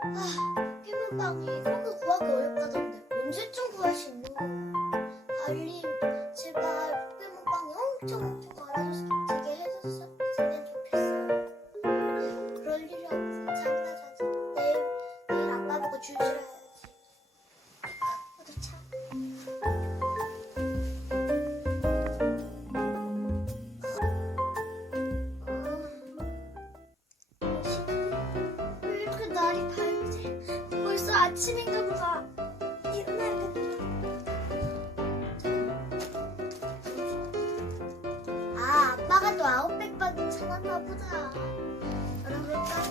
아, 피문빵이 그렇게 구하기 어렵다던데 언제쯤 구할 수 있는 거야? 알림 아침인가 보다. 일어나야겠다. 아, 아빠가 또 아웃백 받은 사놨나 보다. 그럼 그럴까?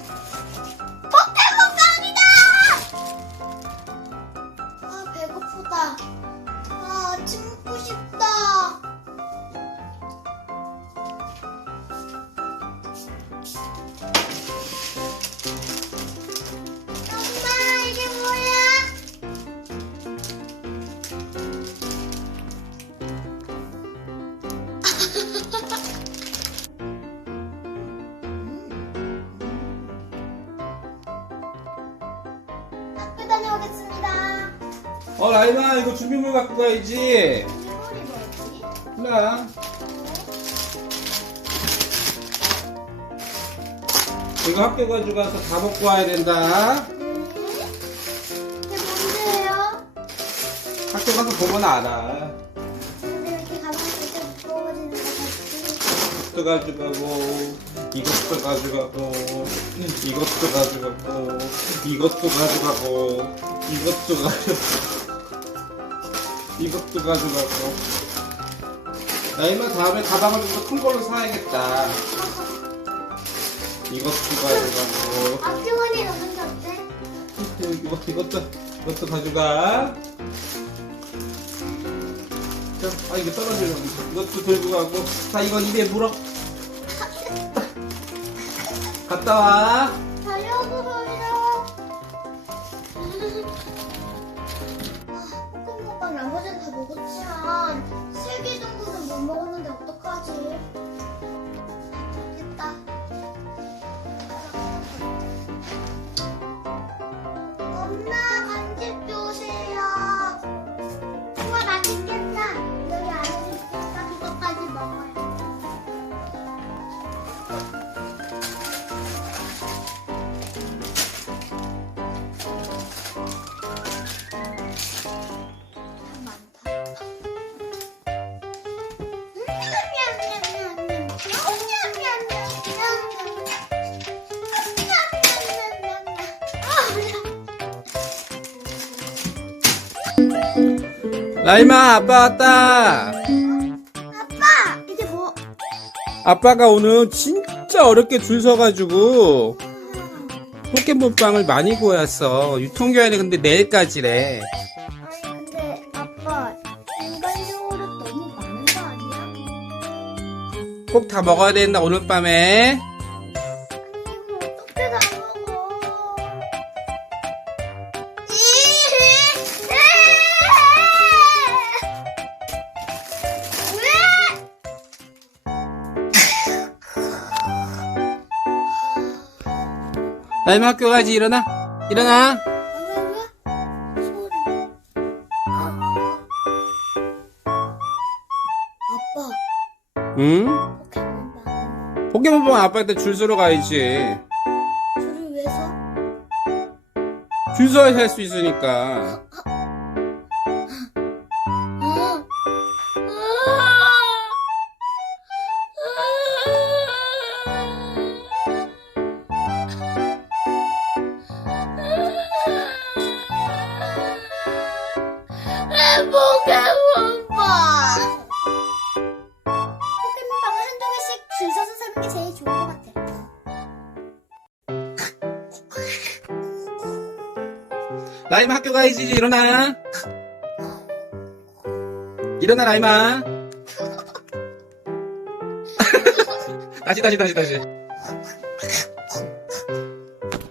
포켓몬빵이다! 아, 배고프다. 아, 아침 먹고 싶다. 학교 다녀오겠습니다. 어 라이나 이거 준비물 갖고 가야지 선물이 뭐지? 나 이거 학교 가져가서 다 먹고 와야 된다 음? 이게 뭔데요? 학교 가서 보면 알아 이것도 가져가고 이것도 가져가고 이것도 가져가고 이것도 가져가고 이것도 가져가고 이것도 가져가고 라이나 다음에 가방을 좀 더 큰 걸로 사야겠다 이것도 가져가고 너는 게 어때? 이것도, 이것도 가져가. 자, 아, 이거 떨어지려고. 이것도 들고 가고. 자, 이건 입에 물어. 갔다 와. 달려오고요. 볶음밥빵 나머지는 다 먹었지만 세개 정도는 못 먹었는데 어떡하지? 됐다. 엄마 라이마, 아빠 왔다. 아빠 이게 뭐? 아빠가 오늘 진짜 어렵게 줄 서가지고 포켓몬빵을 많이 구했어. 유통기한이 근데 내일까지래. 아니 근데 아빠 인간적으로 너무 많은 거 아니야? 꼭 다 먹어야 된다, 오늘 밤에. 라이마 학교 가지, 일어나. 일어나. 아빠 응? 포켓몬빵 아빠한테 줄 서러 가야지. 줄을 왜 서? 줄 서야 살 수 있으니까. 포켓 줄 서서 사는 게 제일 좋은 것 같아 라이마 학교 가야지, 일어나. 일어나, 라이마. 다시, 다시, 다시, 다시.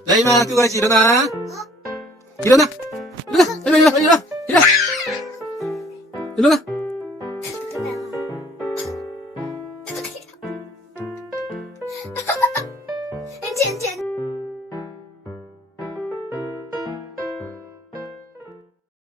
라이마 학교 가야지, 일어나. 일어나. 일어나, 일어나, 일어나, 일어나. 일어나. 일어나.